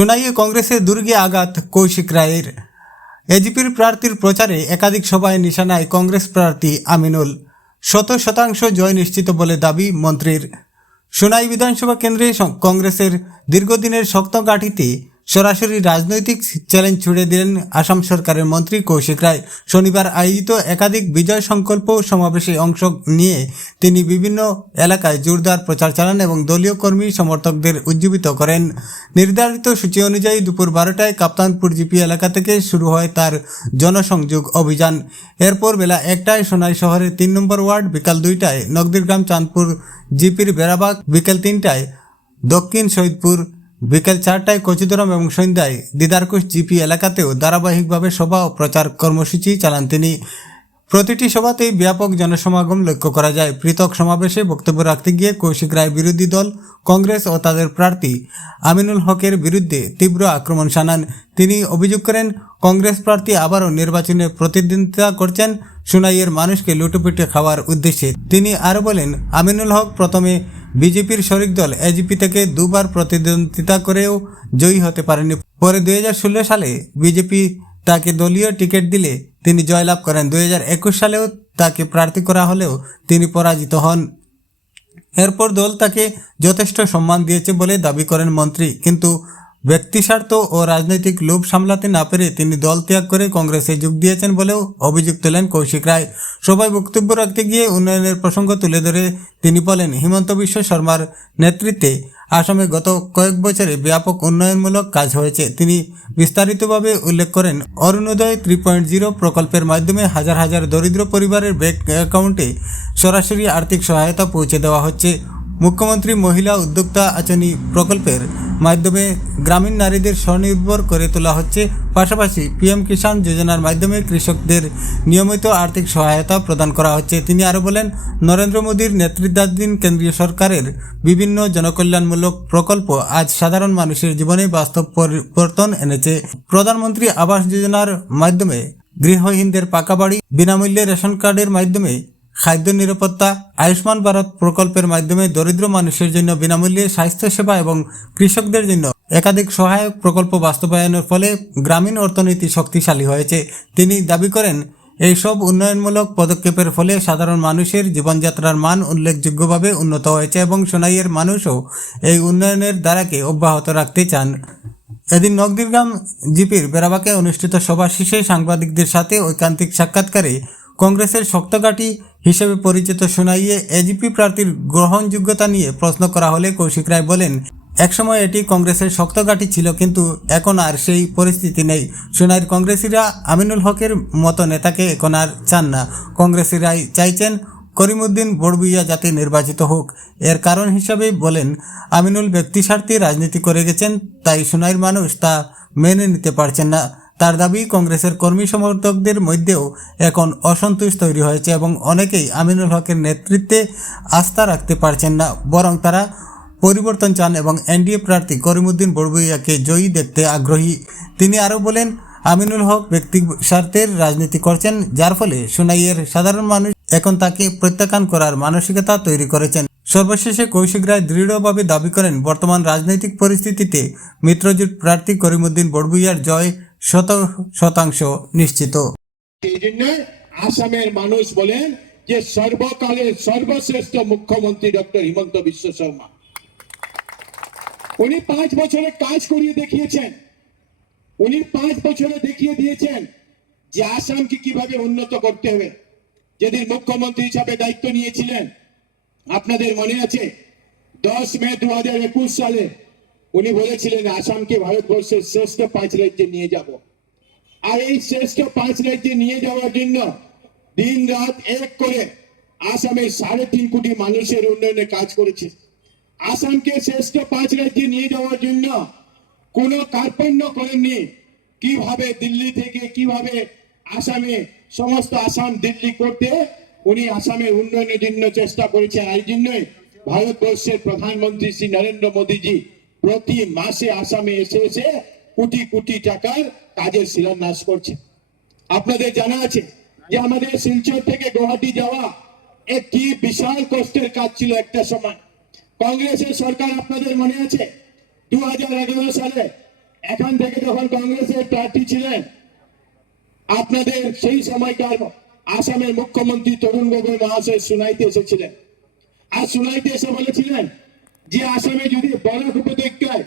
সোনাইয়ে কংগ্রেসের দুর্গে আঘাত কৌশিক রায়ের। এজিপির প্রার্থীর প্রচারে একাধিক সভায় নিশানায় কংগ্রেস প্রার্থী আমিনুল। 100% জয় নিশ্চিত বলে দাবি মন্ত্রীর। সোনাই বিধানসভা কেন্দ্রে কংগ্রেসের দীর্ঘদিনের শক্ত গাঁঠিতে সরাসরি রাজনৈতিক চ্যালেঞ্জ ছুড়ে দিলেন আসাম সরকারের মন্ত্রী কৌশিক রায়। শনিবার আয়োজিত একাধিক বিজয় সংকল্প সমাবেশে অংশ নিয়ে তিনি বিভিন্ন এলাকায় জোরদার প্রচার চালান এবং দলীয় কর্মী সমর্থকদের উজ্জীবিত করেন। নির্ধারিত সূচি অনুযায়ী দুপুর 12টায় কাপ্তানপুর জিপি এলাকা থেকে শুরু হয় তার জনসংযোগ অভিযান। এরপর বেলা 1টায় সোনাই শহরের 3 নম্বর ওয়ার্ড, বিকাল 2টায় নগদীরগ্রাম চাঁদপুর জিপির বেড়াবাগ, বিকেল 3টায় দক্ষিণ শহীদপুর, বিকেল 4টায় কচুদরম এবং সন্ধ্যায় দিদারকুশ জিপি এলাকাতেও ধারাবাহিকভাবে সভা ও প্রচার কর্মসূচি চালান তিনি। প্রতিটি সভাতেই ব্যাপক জনসমাগম লক্ষ্য করা যায়। পৃথক সমাবেশে বক্তব্য রাখতে গিয়ে কৌশিক রায় বিরোধী দল কংগ্রেস ও তাদের প্রার্থী আমিনুল হকের বিরুদ্ধে তীব্র আক্রমণ শানান। তিনি অভিযোগ করেন, কংগ্রেস প্রার্থী আবারও নির্বাচনে প্রতিদ্বন্দ্বিতা করছেন সোনাইয়ের মানুষকে লুটোপুটে খাওয়ার উদ্দেশ্যে। তিনি আরও বলেন, আমিনুল হক প্রথমে বিজেপির শরিক দল এজিপি থেকে দুবার প্রতিদ্বন্দ্বিতা করেও জয়ী হতে পারেনি। পরে 2016 সালে বিজেপি তাকে দলীয় টিকিট দিলে তিনি জয়লাভ করেন। 2021 সালেও তাকে প্রার্থী করা হলেও তিনি পরাজিত হন। এরপর দল তাকে যথেষ্ট সম্মান দিয়েছে বলে দাবি করেন মন্ত্রী, কিন্তু ব্যক্তিস্বার্থ ও রাজনৈতিক লোভ সামলাতে না পেরে তিনি দল ত্যাগ করে কংগ্রেসে যোগ দিয়েছেন বলেও অভিযোগ তোলেন কৌশিক রায়। সবাই বক্তব্য রাখতে গিয়ে উন্নয়নের প্রসঙ্গ তুলে ধরে তিনি বলেন, হিমন্ত বিশ্ব শর্মার নেতৃত্বে আসামে গত কয়েক বছরে ব্যাপক উন্নয়নমূলক কাজ হয়েছে। তিনি বিস্তারিতভাবে উল্লেখ করেন, অরুণোদয় 3.0 প্রকল্পের মাধ্যমে হাজার হাজার দরিদ্র পরিবারের ব্যাংক অ্যাকাউন্টে সরাসরি আর্থিক সহায়তা পৌঁছে দেওয়া হচ্ছে। মুখ্যমন্ত্রী মহিলা উদ্যোক্তা আচনি প্রকল্পের মাধ্যমে গ্রামীণ নারীদের স্বনির্ভর করে তোলা হচ্ছে। পাশাপাশি পিএম কিষাণ যোজনার মাধ্যমে কৃষকদের নিয়মিত আর্থিক সহায়তা প্রদান করা হচ্ছে। তিনি আরও বলেন, নরেন্দ্র মোদীর নেতৃত্বাধীন কেন্দ্রীয় সরকারের বিভিন্ন জনকল্যাণমূলক প্রকল্প আজ সাধারণ মানুষের জীবনে বাস্তব পরিবর্তন এনেছে। প্রধানমন্ত্রী আবাস যোজনার মাধ্যমে গৃহহীনদের পাকা বাড়ি, বিনামূল্যে রেশন কার্ডের মাধ্যমে খাদ্য নিরাপত্তা, আয়ুষ্মান ভারত প্রকল্পের মাধ্যমে দরিদ্র মানুষের জন্য বিনামূল্যে স্বাস্থ্যসেবা এবং কৃষকদের জন্য একাধিক সহায়ক প্রকল্প বাস্তবায়নের ফলে গ্রামীণ অর্থনীতি শক্তিশালী হয়েছে। তিনি দাবি করেন, এইসব উন্নয়নমূলক পদক্ষেপের ফলে সাধারণ মানুষের জীবনযাত্রার মান উল্লেখযোগ্যভাবে উন্নত হয়েছে এবং সোনাইয়ের মানুষও এই উন্নয়নের ধারাকে অব্যাহত রাখতে চান। এদিন নগদীরগ্রাম জিপির বেড়াবাকে অনুষ্ঠিত সভা শেষে সাংবাদিকদের সাথে ঐকান্তিক সাক্ষাৎকারে কংগ্রেসের শক্তঘাঁটি হিসেবে পরিচিত সোনাইয়ে এজিপি প্রার্থীর গ্রহণযোগ্যতা নিয়ে প্রশ্ন করা হলে কৌশিক রায় বলেন, একসময় এটি কংগ্রেসের শক্তঘাঁটি ছিল, কিন্তু এখন আর সেই পরিস্থিতি নেই। সোনাইয়ের কংগ্রেসিরা আমিনুল হকের মতো নেতাকে এখন আর চান না। কংগ্রেসিরাই চাইছেন করিমউদ্দিন বড়ভুইয়া যাতে নির্বাচিত হোক। এর কারণ হিসাবে বলেন, আমিনুল ব্যক্তিস্বার্থে রাজনীতি করে গেছেন, তাই সোনাইয়ের মানুষ তা মেনে নিতে পারছেন না। তার দাবি, কংগ্রেসের কর্মী সমর্থকদের মধ্যেও এখন অসন্তোষ তৈরি হয়েছে এবং অনেকেই আমিনুল হকের নেতৃত্বে আস্থা রাখতে পারছেন না, বরং তারা পরিবর্তন চান এবং এনডিএ প্রার্থী করিমউদ্দিন বড়ভুইয়াকে জয়ী দেখতে আগ্রহী। তিনি আরও বলেন, আমিনুল হক ব্যক্তি স্বার্থের রাজনীতি করছেন, যার ফলে সোনাইয়ের সাধারণ মানুষ এখন তাকে প্রত্যাখ্যান করার মানসিকতা তৈরি করেছেন। সর্বশেষে কৌশিক রায় দৃঢ়ভাবে দাবি করেন, বর্তমান রাজনৈতিক পরিস্থিতিতে মিত্রজোট প্রার্থী করিমউদ্দিন বড়ভুইয়ার জয় 100% নিশ্চিত। এই জন্য আসামের মানুষ বলেন যে সর্বকালের সর্বশ্রেষ্ঠ মুখ্যমন্ত্রী ডক্টর হিমন্ত বিশ্ব শর্মা। উনি 5 বছরে কাজ করিয়ে দেখিয়েছেন। উনি 5 বছরে দেখিয়ে দিয়েছেন যে আসামকে কিভাবে উন্নত করতে হবে। যেদিন মুখ্যমন্ত্রী হিসাবে দায়িত্ব নিয়েছিলেন, আপনাদের মনে আছে, 10 মে 2021 সালে উনি বলেছিলেন আসামকে ভারতবর্ষের শ্রেষ্ঠ 5 রাজ্যে নিয়ে যাব। আর এই শ্রেষ্ঠ 5 রাজ্যে নিয়ে যাওয়ার জন্য দিন রাত এক করে আসামের 3.5 কোটি মানুষের উন্নয়নে কাজ করেছে। আসামকে শ্রেষ্ঠ 5 রাজ্যে নিয়ে যাওয়ার জন্য কোনো কার্পণ্য করেননি। কিভাবে দিল্লি থেকে কিভাবে আসামে সমস্ত আসাম দিল্লি করতে উনি আসামের উন্নয়নের জন্য চেষ্টা করেছেন। এই জন্যই ভারতবর্ষের প্রধানমন্ত্রী শ্রী নরেন্দ্র মোদীজি প্রতি মাসে আসামে এসে কোটি কোটি টাকার কাজের শিলান্যাস করছে। আপনাদের জানা আছে যে আমাদের শিলচর থেকে গুয়াহাটি যাওয়া একটি বিশাল কষ্টের কাজ ছিল একটা সময়। কংগ্রেসের সরকার, আপনাদের মনে আছে, 2011 সালে এখান থেকে যখন কংগ্রেসের প্রার্থী ছিলেন, আপনাদের সেই সময়কার আসামের মুখ্যমন্ত্রী তরুণ গগৈ মহাশয় সুনাইতে এসেছিলেন। আর সুনাইতে এসে বলেছিলেন যে আসামে যদি বরাক উপত্যকায়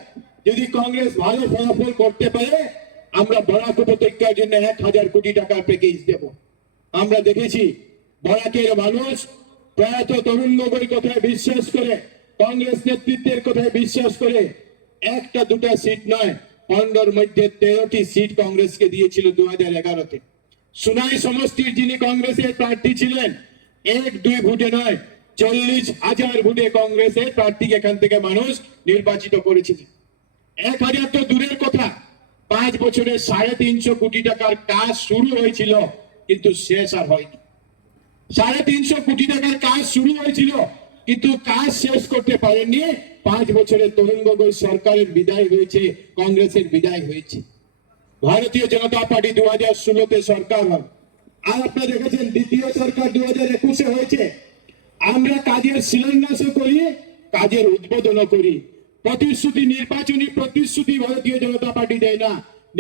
যদি কংগ্রেস ভালো ফলাফল করতে পারে, আমরা বরাক উপত্যকার জন্য 1,000 কোটি টাকার প্যাকেজ দেব। আমরা দেখেছি বরাকের মানুষ প্রয়াত তরুণ গগৈর কথায় বিশ্বাস করে, কংগ্রেস নেতৃত্বের কথায় বিশ্বাস করে একটা দুটা সিট নয়, 15 মধ্যে 13টি সিট কংগ্রেসকে দিয়েছিল 2011-তে। সুনাই সমষ্টির যিনি কংগ্রেসের প্রার্থী ছিলেন, 1-2 ভোটে নয়, 40,000 ভোটে কংগ্রেসের প্রার্থীকে এখান থেকে মানুষ নির্বাচিত করেছিলেন। 1,000 তো দূরের কথা, 5 বছরে 350 কোটি টাকার কাজ শুরু হয়েছিল, কিন্তু শেষ আর হয়নি। 350 কোটি টাকার কাজ শুরু হয়েছিল, কিন্তু কাজ শেষ করতে পারেননি। 5 বছরে তরুণ গগৈ সরকারের বিদায় হয়েছে, কংগ্রেসের বিদায় হয়েছে। ভারতীয় জনতা পার্টি 2016-তে সরকার হয়, আর আপনারা দেখেছেন দ্বিতীয় সরকার 2021-এ হয়েছে। আমরা কাজের শিলান্যাসও করি, কাজের উদ্বোধনও করি। প্রতিশ্রুতি, নির্বাচনী প্রতিশ্রুতি ভারতীয় জনতা পার্টি দেয় না,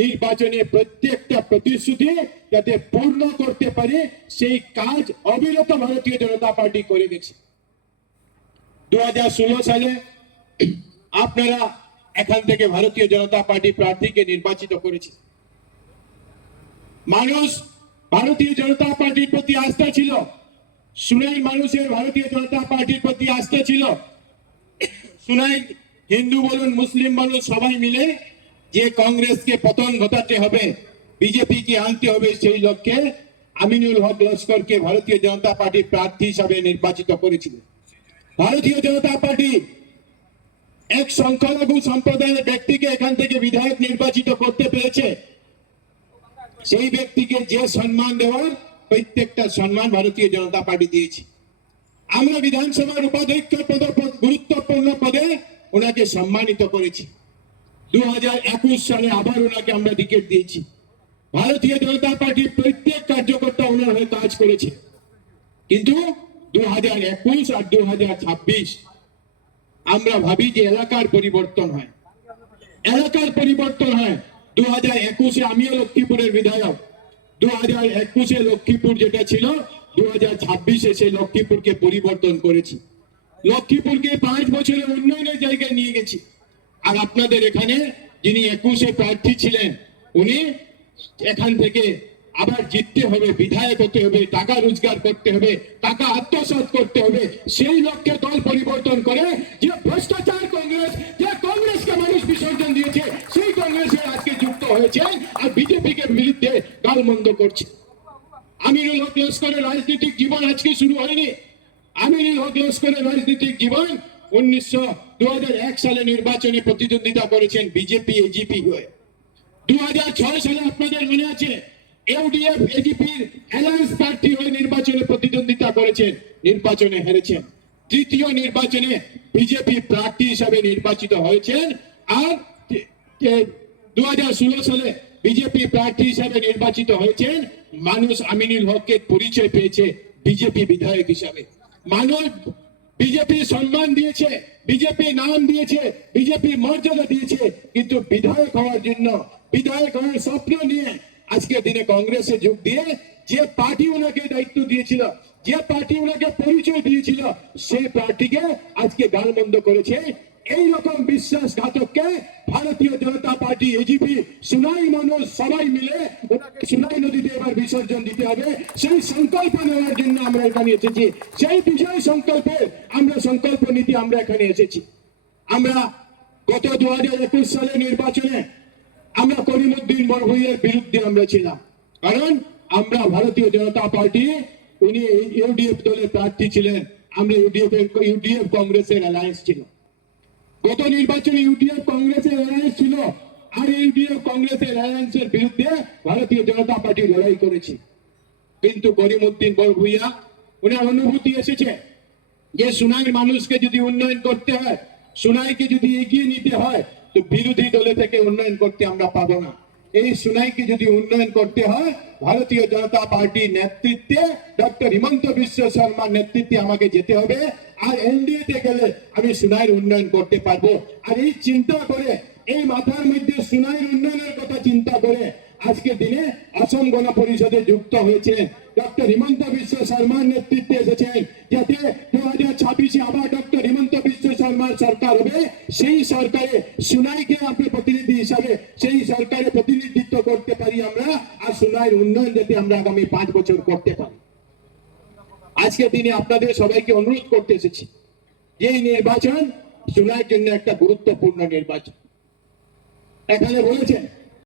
নির্বাচনে প্রত্যেকটা প্রতিশ্রুতি যাতে পূর্ণ করতে পারে সেই কাজ অবিরত ভারতীয় জনতা পার্টি করে গেছে। 2016 সালে আপনারা এখান থেকে ভারতীয় জনতা পার্টি প্রার্থীকে নির্বাচিত করেছে। মানুষ ভারতীয় জনতা পার্টির প্রতি আস্থা ছিল, সুনাই মানুষের ভারতীয় জনতা পার্টির প্রতি আস্থা ছিল। সুনাই হিন্দু বলুন মুসলিম বলুন সবাই মিলে যে কংগ্রেসকে পতন ঘটাতে হবে, বিজেপিকে আনতে হবে, সেই লক্ষ্যে আমিনুল হক লস্করকে ভারতীয় জনতা পার্টির প্রার্থী হিসাবে নির্বাচিত করেছিল। ভারতীয় জনতা পার্টি এক সংখ্যালঘু সম্প্রদায়ের ব্যক্তিকে এখান থেকে বিধায়ক নির্বাচিত করতে পেরেছে। সেই ব্যক্তিকে যে সম্মান দেওয়ার প্রত্যেকটা সম্মান ভারতীয় জনতা পার্টি দিয়েছে। আমরা বিধানসভার উপাধ্যক্ষ পদে, গুরুত্বপূর্ণ পদে ওনাকে সম্মানিত করেছি। 2021 সালে আবার ওনাকে আমরা টিকিট দিয়েছি। ভারতীয় জনতা পার্টির প্রত্যেক কার্যকর্তা ওনার হয়ে কাজ করেছে। কিন্তু 2021 আর 2026 আমরা ভাবি যে এলাকার পরিবর্তন হয়, এলাকার পরিবর্তন হয়। 2021-এ আমিও লক্ষ্মীপুরের বিধায়ক, 2021-এ লক্ষ্মীপুর যেটা ছিল 2026-এ সেই লক্ষ্মীপুরকে পরিবর্তন করেছি। লক্ষ্মীপুরকে 5 বছরের উন্নয়নের জায়গায় নিয়ে গেছি। আর আপনাদের এখানে যিনি 21-এ প্রার্থী ছিলেন, উনি এখান থেকে আবার জিততে হবে, বিধায়ক হতে হবে, টাকা রোজগার করতে হবে, টাকা আত্মসাৎ করতে হবে, সেই লক্ষ্যে দল পরিবর্তন করে যে ভ্রষ্টাচার কংগ্রেস, যে কংগ্রেসকে মানুষ বিসর্জন দিয়েছে, সেই কংগ্রেসে আজকে যুক্ত হয়েছে আর বিজেপিকে বিরুদ্ধে গালমন্দ করছে। আমিনুল হক লস্করের রাজনৈতিক জীবন আজকে শুরু হয়নি। আমিনুল হক লস্করের রাজনৈতিক জীবন 2001 সালে নির্বাচনে প্রতিদ্বন্দ্বিতা করেছেন বিজেপি এজিপি হয়ে। 2006 সালে আপনাদের মনে আছে ইউডিএফ এজিপির অ্যালায়েন্স প্রার্থী হয়ে নির্বাচনে প্রতিদ্বন্দ্বিতা করেছেন, নির্বাচনে হেরেছেন। তৃতীয় নির্বাচনে বিজেপি প্রার্থী হিসাবে নির্বাচিত হয়েছেন। আর 2016 সালে বিজেপি প্রার্থী হিসাবে নির্বাচিত হয়েছেন। মানুষ আমিনুল হককে পরিচয় পেয়েছে বিজেপি বিধায়ক হিসাবে। মানুষ বিজেপি সম্মান দিয়েছে, বিজেপি নাম দিয়েছে, বিজেপি মর্যাদা দিয়েছে, কিন্তু বিধায়ক হওয়ার জন্য, বিধায়ক হওয়ার স্বপ্ন নিয়ে আজকের দিনে কংগ্রেসে যোগ দিয়ে যে পার্টি ওনাকে দায়িত্ব দিয়েছিল, যে পার্টি ওনাকে পরিচয় দিয়েছিল, সেই পার্টিকে আজকে গালমন্দ করেছে। এই রকম বিশ্বাসঘাতককে ভারতীয় জনতা পার্টি এজিপি সুনাই মানুষ সবাই মিলে ওনাকে সুনাই নদীতে এবার বিসর্জন দিতে হবে, সেই সংকল্প নেওয়ার জন্য আমরা এখানে এসেছি। সেই বিজয় সংকল্পে আমরা সংকল্প নীতি আমরা এখানে এসেছি। আমরা গত 2021 সালের নির্বাচনে আমরা করিমউদ্দিন বড়ভূঁইয়ার বিরুদ্ধে আমরা ছিলাম, কারণ আমরা ভারতীয় জনতা পার্টি, উনি ইউডিএফ দলের প্রার্থী ছিলেন, আমরা ইউডিএফ কংগ্রেসের অ্যালায়েন্স ছিল। গত নির্বাচনে ইউডিএফ কংগ্রেসের অ্যালায়েন্স ছিল, আর ইউডিএফ কংগ্রেসের অ্যালায়েন্সের বিরুদ্ধে ভারতীয় জনতা পার্টি লড়াই করেছে। কিন্তু করিমউদ্দিন বড়ভূঁইয়া ওনার অনুভূতি এসেছে যে সুনাইয়ের মানুষকে যদি উন্নয়ন করতে হয়, সুনাইকে যদি এগিয়ে নিতে হয়, তো বিরোধী দলে থেকে উন্নয়ন করতে আমরা পাবো না। এই সুনাইকে যদি উন্নয়ন করতে হয়, ভারতীয় জনতা পার্টির নেতৃত্বে ডক্টর হিমন্ত বিশ্ব শর্মার নেতৃত্বে আমাকে যেতে হবে। আর এনডিএতে গেলে আমি সুনাইয়ের উন্নয়ন করতে পারবো। আর এই চিন্তা করে এই মাথার মধ্যে সুনাইয়ের উন্নয়নের কথা চিন্তা করে আজকের দিনে আসাম গণ পরিষদে যুক্ত হয়েছে ডক্টর হিমন্ত বিশ্ব শর্মার নেতৃত্বে এসেছেন, যাতে 2026 আবার ডক্টর হিমন্ত বিশ্ব শর্মার সরকার হবে, সেই সরকারে সুনাইকে আমরা প্রতিনিধি হিসাবে সেই সরকারে প্রতিনিধিত্ব করতে পারি আমরা, আর সুনাইয়ের উন্নয়ন যাতে আমরা আগামী 5 বছর করতে পারি। আজকে দিনে আপনাদের সবাইকে অনুরোধ করতে এসেছি যে এই নির্বাচন সুনাইয়ের জন্য একটা গুরুত্বপূর্ণ নির্বাচন। এখানে বলেছেন